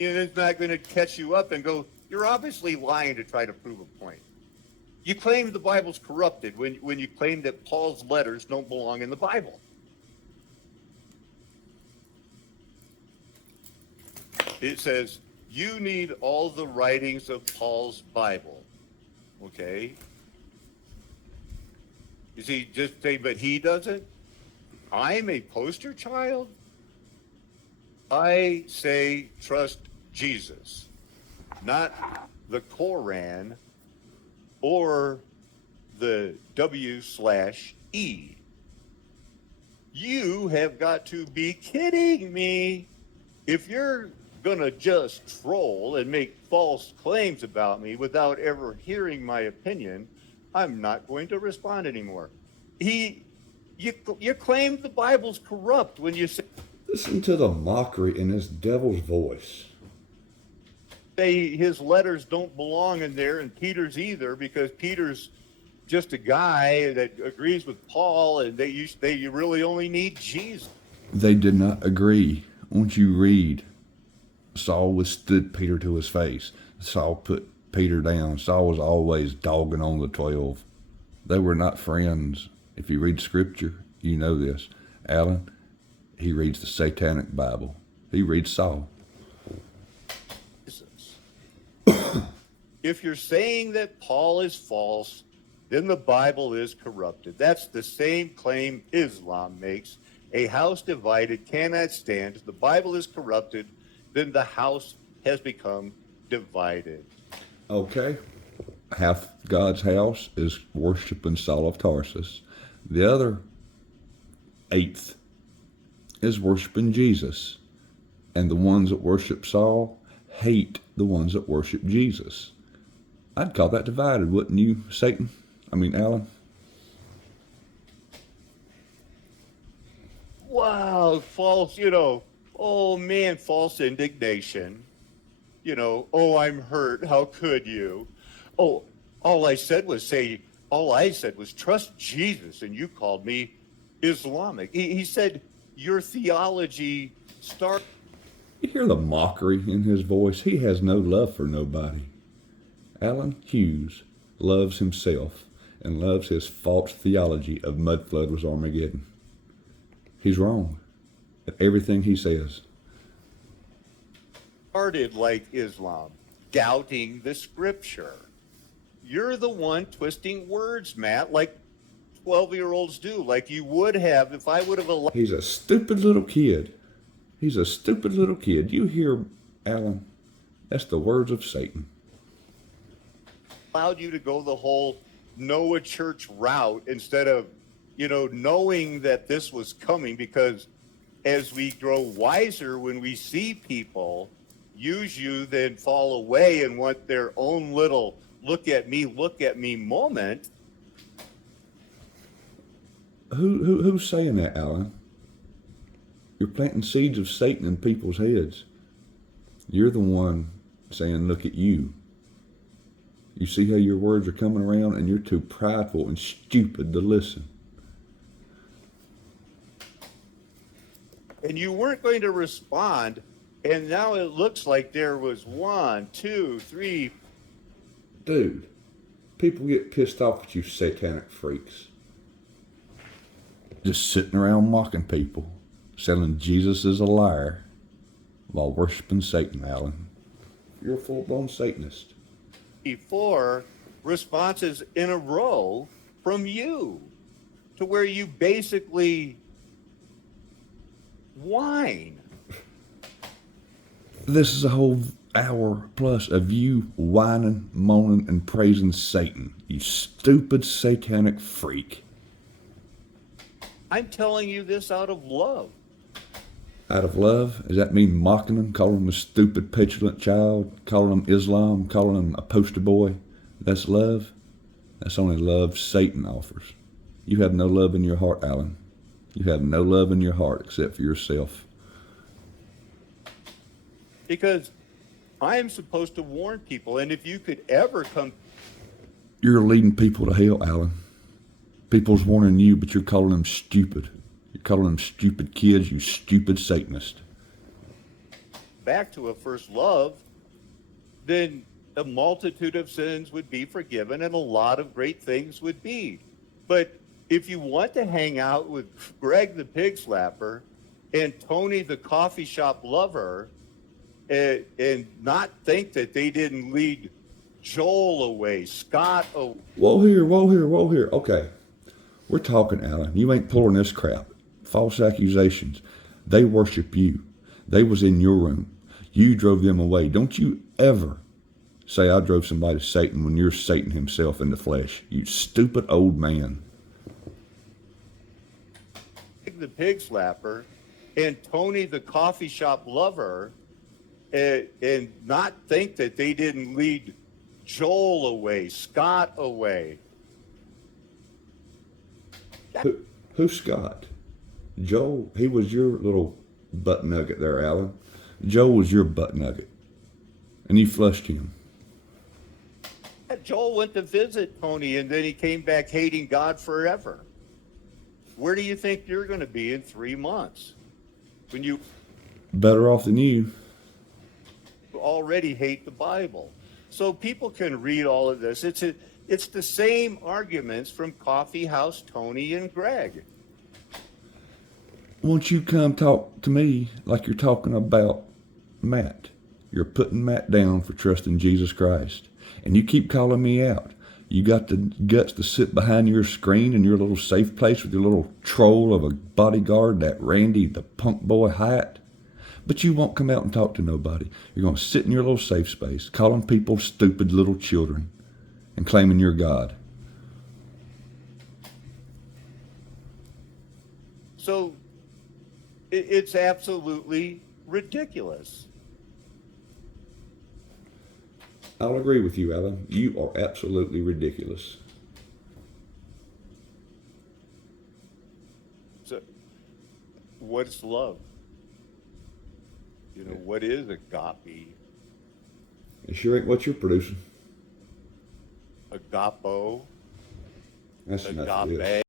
And it's not going to catch you up and go, you're obviously lying to try to prove a point. You claim the Bible's corrupted when you claim that Paul's letters don't belong in the Bible. It says, you need all the writings of Paul's Bible. Okay? You see, just say, but he doesn't? I'm a poster child? I say trust Jesus, not the Koran or the W/E. You have got to be kidding me. If you're going to just troll and make false claims about me without ever hearing my opinion, I'm not going to respond anymore. You claim the Bible's corrupt when you say... Listen to the mockery in this devil's voice. Say his letters don't belong in there, and Peter's either, because Peter's just a guy that agrees with Paul, and they really only need Jesus. They did not agree. Once you read, Saul withstood Peter to his face. Saul put Peter down. Saul was always dogging on the 12. They were not friends. If you read Scripture, you know this. Alan, he reads the Satanic Bible. He reads Saul. If you're saying that Paul is false, then the Bible is corrupted. That's the same claim Islam makes. A house divided cannot stand. If the Bible is corrupted, then the house has become divided. Okay. Half God's house is worshiping Saul of Tarsus. The other eighth is worshiping Jesus. And the ones that worship Saul hate the ones that worship Jesus. I'd call that divided, wouldn't you, Satan? Alan? Wow, false, oh man, false indignation. Oh, I'm hurt. How could you? Oh, all I said was trust Jesus, and you called me Islamic. He said your theology starts. You hear the mockery in his voice? He has no love for nobody. Alan Hughes loves himself and loves his false theology of mud flood was Armageddon. He's wrong at everything he says. Started like Islam, doubting the Scripture. You're the one twisting words, Matt, like 12-year-olds do, like you would have if I would have allowed. He's a stupid little kid. He's a stupid little kid. You hear, Alan? That's the words of Satan. Allowed you to go the whole Noah church route instead of, knowing that this was coming, because as we grow wiser, when we see people use you, then fall away and want their own little look at me moment. Who's saying that, Alan? You're planting seeds of Satan in people's heads. You're the one saying, look at you. You see how your words are coming around, and you're too prideful and stupid to listen. And you weren't going to respond, and now it looks like there was 1, 2, 3. Dude, people get pissed off at you satanic freaks. Just sitting around mocking people, selling Jesus is a liar, while worshiping Satan, Alan. You're a full-blown Satanist. 4 responses in a row from you, to where you basically whine. This is a whole hour plus of you whining, moaning, and praising Satan. You stupid satanic freak. I'm telling you this out of love. Out of love? Does that mean mocking him, calling him a stupid, petulant child, calling him Islam, calling him a poster boy? That's love? That's only love Satan offers. You have no love in your heart, Alan. You have no love in your heart except for yourself. Because I am supposed to warn people, and if you could ever come... You're leading people to hell, Alan. People's warning you, but you're calling them stupid. You're calling them stupid kids, you stupid Satanist. back to a first love, then a multitude of sins would be forgiven and a lot of great things would be. But if you want to hang out with Greg the pig slapper and Tony the coffee shop lover and not think that they didn't lead Joel away, Scott away. Whoa here, whoa here, whoa here. Okay. We're talking, Alan. You ain't pulling this crap. False accusations. They worship you. They was in your room. You drove them away. Don't you ever say I drove somebody to Satan when you're Satan himself in the flesh. You stupid old man. The pig slapper and Tony the coffee shop lover and not think that they didn't lead Joel away, Scott away. Who's Scott? Joel, he was your little butt nugget there, Alan. Joel was your butt nugget. And you flushed him. Joel went to visit Tony and then he came back hating God forever. Where do you think you're going to be in 3 months? When you better off than you already hate the Bible. So people can read all of this. It's the same arguments from Coffee House Tony and Greg. Won't you come talk to me like you're talking about Matt? You're putting Matt down for trusting Jesus Christ. And you keep calling me out. You got the guts to sit behind your screen in your little safe place with your little troll of a bodyguard, that Randy, the punk boy Hyatt. But you won't come out and talk to nobody. You're going to sit in your little safe space, calling people stupid little children and claiming you're God. So it's absolutely ridiculous. I'll agree with you, Alan. You are absolutely ridiculous. So what's love? You know, what is agape? It sure ain't what you're producing. Agapo? That's enough of this. Agape?